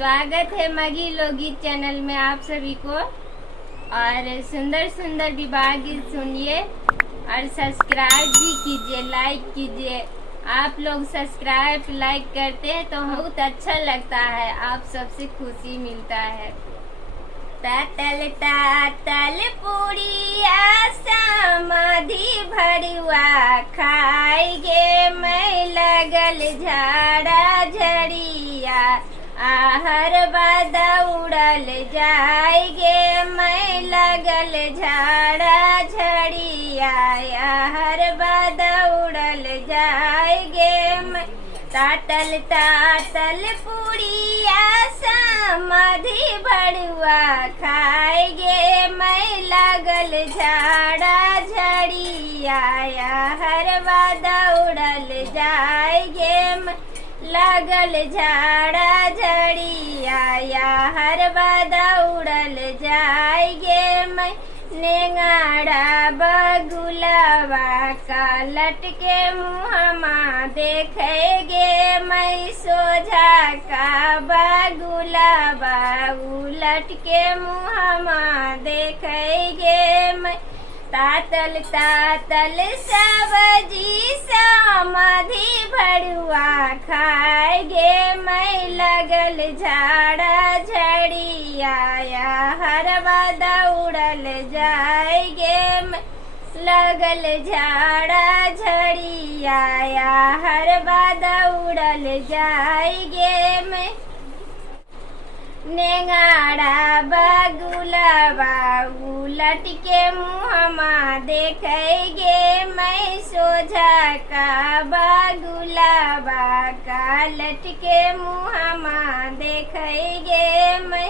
स्वागत है मगी लोकगीत चैनल में आप सभी को। और सुंदर सुंदर विवाह गीत सुनिए और सब्सक्राइब भी कीजिए, लाइक कीजिए। आप लोग सब्सक्राइब लाइक करते हैं तो बहुत अच्छा लगता है, आप सबसे खुशी मिलता है। तातल तातल पूड़िया समाधि भरुआ खाएगे मैं लगल झाड़ा झड़िया आहर बादा उड़ल जाएगे मैं लगल झाड़ा झड़िया आहर बादा उड़ल जाएगे मैं। तातल तातल पूड़िया समाधि भरुआ खाएगे मैं लगल झाड़ा झड़िया आहर बादा उड़ल जाएगे मैं लगल झाड़ा झड़िया आहर बादा उड़ल जाएगे मैं। नेंगाड़ा बगुलावा का लटके मुहमा देखेगे मैं सोझा का बगुलावा उलट के मुहमा देखेगे मैं। तातल तातल सब्जी समाधि भरुआ खाएगे मैं लगल झाड़ा झड़िया आहर बादा उड़ल जाएगे मैं लगल झाड़ा झड़िया आहर बादा उड़ल जाएगे मैं। नेंगाड़ा बगुलावा उलट के मुहमा देखेगे मैं सोझा का बगुलावा का लट के मुहमा देखेगे मैं।